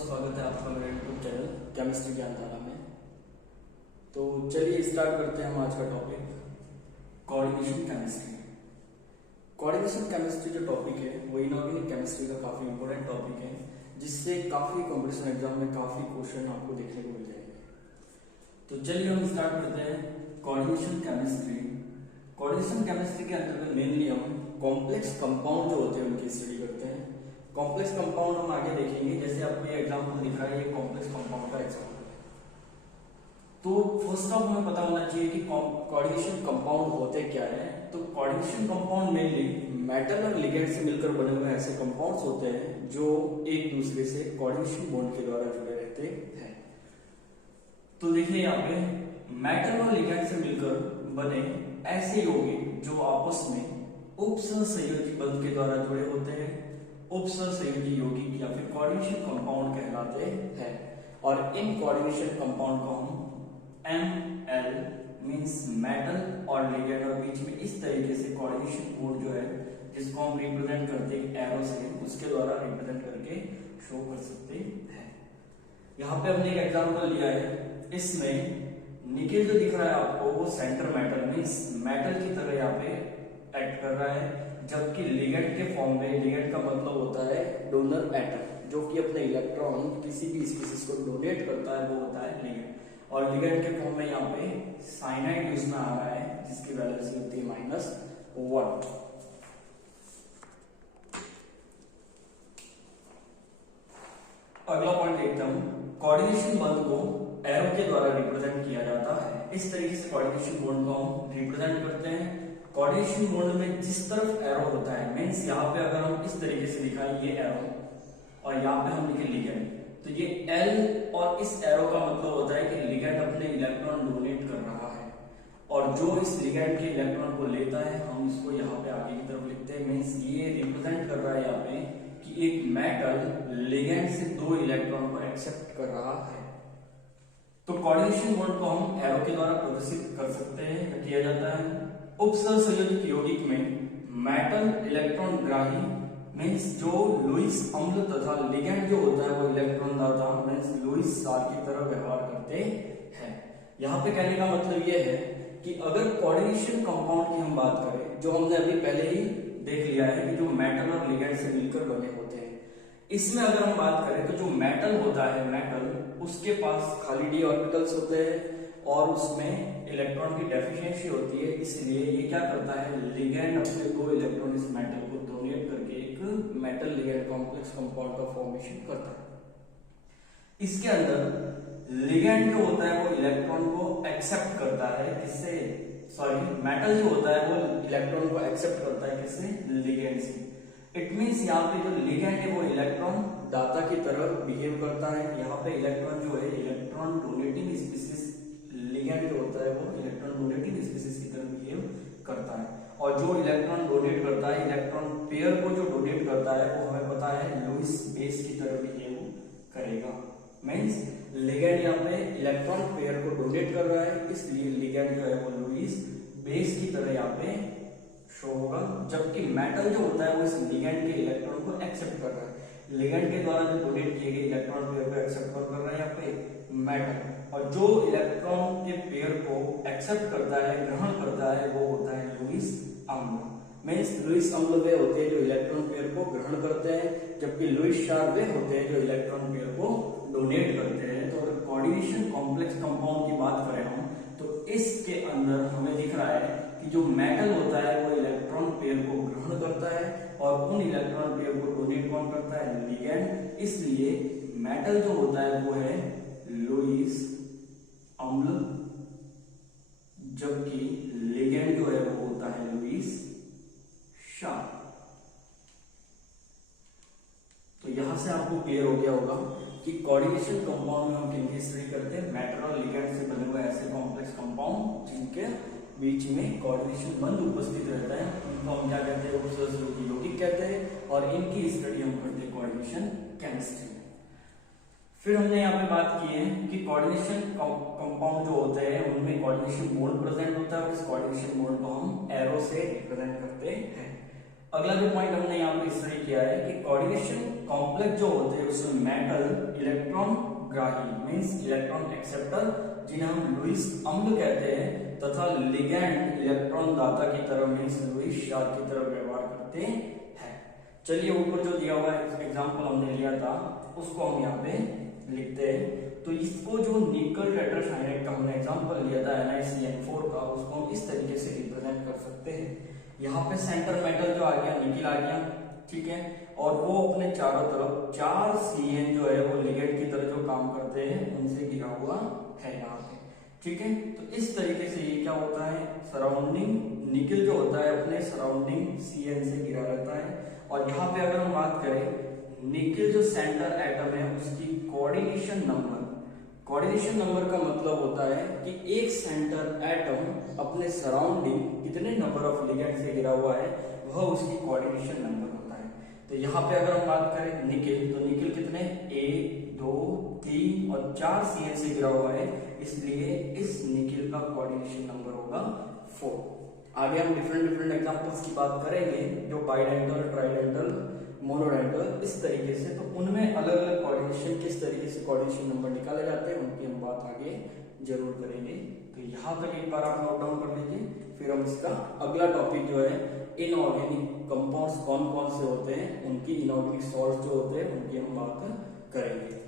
बहुत स्वागत है आपका मेरे यूट्यूब चैनल केमिस्ट्री ज्ञानधारा में। तो चलिए स्टार्ट करते हैं हम आज का topic coordination chemistry. Coordination chemistry जो टॉपिक है वो इनऑर्गेनिक केमिस्ट्री का काफी इंपॉर्टेंट टॉपिक है, जिससे काफी कॉम्पिटिशन एग्जाम में काफी क्वेश्चन आपको देखने को मिल जाएंगे। तो चलिए हम स्टार्ट करते हैं कोऑर्डिनेशन केमिस्ट्री। कोऑर्डिनेशन केमिस्ट्री के अंतर्गत मेनली हम कॉम्प्लेक्स कंपाउंड जो होते हैं उनकी स्टडी करते हैं। कॉम्प्लेक्स कंपाउंड हम आगे देखेंगे, जैसे आपको ये एग्जांपल दिख रहा है, ये कॉम्प्लेक्स कंपाउंड का एग्जांपल है। तो फर्स्ट ऑफ हमें पता होना चाहिए कि कोऑर्डिनेशन कंपाउंड होते क्या है। तो कोऑर्डिनेशन कंपाउंड मेनली मेटल और लिगेंड से मिलकर बने हुए ऐसे कंपाउंड्स होते हैं जो एक दूसरे से कोऑर्डिनेशन बॉन्ड के द्वारा जुड़े रहते हैं। तो देखिए यहाँ पे मेटल और लिगेंड से मिलकर बने ऐसे यौगिक जो आपस में उपसहसंयोजी बंध के द्वारा जुड़े होते हैं, उपसहसंयोजी यौगिक या फिर कोऑर्डिनेशन कंपाउंड कहलाते हैं। और इन कोऑर्डिनेशन कंपाउंड को हम Ml मींस मेटल और लिगेंड और बीच में इस तरीके से कोऑर्डिनेशन बॉन्ड जो है, जिसको हम रिप्रेजेंट करते हैं एरो से, उसके द्वारा रिप्रेजेंट करके शो कर सकते हैं। यहाँ पे हमने एक एग्जांपल लिया है, इसमें निकेल जो दिख रहा है आपको वो सेंटर मेटल मींस मेटल की तरह यहाँ पे एक्ट कर रहा है, जबकि लिगेंड के फॉर्म में, लिगेंड का मतलब होता है डोनर एटम, जो कि अपने इलेक्ट्रॉन किसी भी स्पीशीज को डोनेट करता है, वो होता है लिगेंड। और लिगेंड के फॉर्म में यहाँ पे साइनाइड यूज में आ रहा है, जिसकी वैलेंसी होती है -1। अगला पॉइंट देखते हम, कोऑर्डिनेशन बॉन्ड को एरो के द्वारा रिप्रेजेंट किया जाता है। इस तरीके से कोऑर्डिनेशन बॉन्ड को हम रिप्रेजेंट करते हैं। कोऑर्डिनेशन बॉन्ड में जिस तरफ एरो होता है, मींस यहाँ पे अगर हम इस तरीके से दिखाएं ये एरो और यहाँ पे हम लिखे लिगेंड, तो ये L और इस एरो का मतलब होता है कि लिगेंड अपने इलेक्ट्रॉन डोनेट कर रहा है, और जो इस लिगेंड के इलेक्ट्रॉन को लेता है हम इसको यहाँ पे आगे की तरफ लिखते हैं। मींस ये रिप्रेजेंट कर रहा है यहाँ पे कि एक मेटल लिगेंड से 2 इलेक्ट्रॉन को एक्सेप्ट कर रहा है। तो कोऑर्डिनेशन बॉन्ड को हम एरो के द्वारा प्रदर्शित कर सकते हैं, किया जाता है। उपसहसंयोजक यौगिक में मेटल इलेक्ट्रॉन ग्राही मींस जो लुईस अम्ल तथा लिगेंड जो होता है वो इलेक्ट्रॉन दाता मींस लुईस क्षार की तरह व्यवहार करते हैं। यहाँ पे कहने का मतलब ये है कि अगर कोऑर्डिनेशन कंपाउंड की हम बात करें, जो हमने अभी पहले ही देख लिया है कि जो मेटल और लिगेंड से मिलकर बने होते हैं, इसमें अगर हम बात करें तो जो मेटल होता है, मेटल उसके पास खाली d ऑर्बिटल्स होते हैं और उसमें इलेक्ट्रॉन की डेफिशिएंसी होती है। इसलिए ये क्या करता है, लिगेंड अपने 2 इलेक्ट्रॉन इस मेटल को डोनेट करके एक मेटल लिगेंड कॉम्प्लेक्स कंपाउंड का फॉर्मेशन करता है। इसके अंदर लिगेंड जो होता है वो इलेक्ट्रॉन को एक्सेप्ट करता है, किससे, सॉरी मेटल जो होता है वो इलेक्ट्रॉन को एक्सेप्ट करता है, किससे, लिगेंड से। इट मींस यहाँ पे जो लिगेंड है वो इलेक्ट्रॉन दाता की तरह बिहेव करता है। यहाँ पे इलेक्ट्रॉन जो है इलेक्ट्रॉन डोनेटिंग स्पीशीज, लिगेंड जो होता है वो इलेक्ट्रॉन डोनेटिंग स्पीशीज की तरह बिहेव करता है। और जो इलेक्ट्रॉन डोनेट करता है, इलेक्ट्रॉन पेयर को जो डोनेट करता है वो हमें पता है लुईस बेस की तरह बिहेव करेगा। मींस लिगेंड यहाँ पे इलेक्ट्रॉन पेयर को डोनेट कर रहा है, इसलिए लिगेंड जो है वो लुईस बेस की तरह यहाँ पे शो होगा, जबकि मेटल जो होता है वो इस लिगेंड के इलेक्ट्रॉन को एक्सेप्ट कर रहा है। लिगेंड के द्वारा जो डोनेट किए गए इलेक्ट्रॉन पेयर को एक्सेप्ट कर रहा है यहाँ पे मेटल, और जो इलेक्ट्रॉन के पेयर को एक्सेप्ट करता है, ग्रहण करता है, वो होता है लुईस अम्ल। मींस लुईस अम्ल वे होते हैं जो इलेक्ट्रॉन पेयर को ग्रहण करते हैं, जबकि लुईस क्षार वे होते हैं जो इलेक्ट्रॉन पेयर को डोनेट करते हैं। तो अगर कोऑर्डिनेशन कॉम्प्लेक्स कंपाउंड की बात करें हम, तो इसके अंदर हमें दिख रहा है कि जो मेटल होता है वो इलेक्ट्रॉन पेयर को ग्रहण करता है, और उन इलेक्ट्रॉन पेयर को डोनेट कौन करता है, लिगेंड। इसलिए मेटल जो होता है वो है लुईस अम्ल, जबकि लिगेंड जो है वो होता है लुईस क्षार। तो यहां से आपको क्लियर हो गया होगा कि कोऑर्डिनेशन कंपाउंड में हम किनकी स्टडी करते हैं, मेटल और लिगेंड से बने हुए ऐसे कॉम्प्लेक्स कंपाउंड जिनके बीच में कोऑर्डिनेशन बंध उपस्थित रहता है, उनको हम क्या कहते हैं, उपसहसंयोजी यौगिक कहते हैं, और इनकी स्टडी हम करते हैं कोऑर्डिनेशन केमिस्ट्री में। फिर हमने यहाँ पे बात की है कि कोऑर्डिनेशन कंपाउंड जो होते हैं उनमें कोऑर्डिनेशन बॉन्ड प्रेजेंट होता है, और इस कोऑर्डिनेशन बॉन्ड को हम एरो से रिप्रेजेंट करते हैं। अगला जो पॉइंट हमने यहाँ पे स्टडी किया है कि कोऑर्डिनेशन कॉम्प्लेक्स जो होते हैं उसमें मेटल इलेक्ट्रॉन ग्राही मींस इलेक्ट्रॉन एक्सेप्टर जिन्हें हम लुईस अम्ल कहते हैं तथा लिगैंड इलेक्ट्रॉन दाता की तरह मींस लुईस क्षार की तरह व्यवहार करते हैं। चलिए ऊपर जो दिया हुआ एग्जांपल हमने लिया था उसको हम यहाँ पे लिखते हैं। तो इसको जो निकल टेट्रासाइनाइड का हमने एग्जांपल लिया था NiCN4 का, उसको हम इस तरीके से रिप्रेजेंट कर सकते हैं। यहाँ पे सेंटर मेटल जो आ गया निकिल आ गया, ठीक है, और वो अपने चारों तरफ 4 CN जो है वो लिगेंड की तरह जो काम करते हैं उनसे घिरा हुआ है यहाँ पे, ठीक है। तो इस तरीके से ये क्या होता है, सराउंडिंग निकिल जो होता है अपने सराउंडिंग CN से घिरा रहता है। और यहाँ पे अगर हम बात करें निकिल जो सेंटर एटम है उसकी कोऑर्डिनेशन नंबर का मतलब होता है कि एक सेंटर एटम अपने सराउंडिंग कितने नंबर ऑफ लिगेंड से घिरा हुआ है वह उसकी कोऑर्डिनेशन नंबर होता है। तो यहाँ पे अगर हम बात करें निकिल, तो निकिल कितने 1 2 3 और 4 CN से घिरा हुआ है, इसलिए इस निकिल का कोऑर्डिनेशन नंबर होगा 4। आगे हम डिफरेंट एग्जांपल्स की बात करेंगे जो बाइडेंटल, ट्राइडेंटल, मोनोडेंटल इस तरीके से, तो उनमें अलग अलग कोऑर्डिनेशन किस तरीके से कोऑर्डिनेशन नंबर निकाले जाते हैं उनकी हम बात आगे जरूर करेंगे। तो यहाँ तक एक बार आप नोट डाउन कर लीजिए, फिर हम इसका अगला टॉपिक जो है इनऑर्गेनिक कंपाउंड्स कौन कौन से होते हैं, उनकी इनऑर्गेनिक सॉल्ट जो होते हैं उनकी हम बात करेंगे।